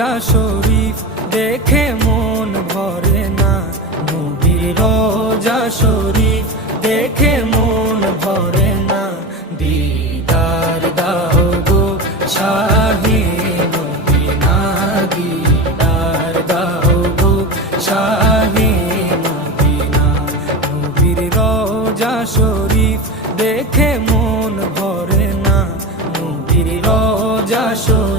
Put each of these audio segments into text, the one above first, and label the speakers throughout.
Speaker 1: রোজা শরীফ দেখে মন ভরে না। নবীর রোজা শরীফ দেখে মন ভরে না। দিদার দাও গো শাহে মদিনা দিদার দাও গো শাহে মদিনা নবীর রোজা শরীফ দেখে মন ভরে না। নবীর রোজা শরীফ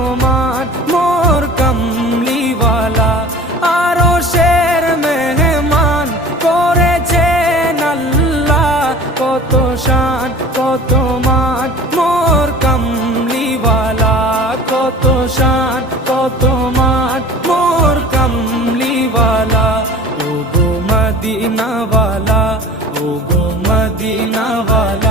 Speaker 1: শান কত মান মোর কামলিওয়ালা কত শান কত মান মোর কামলিওয়ালা ও গো মদিনাওয়ালা ও গো মদিনাওয়ালা।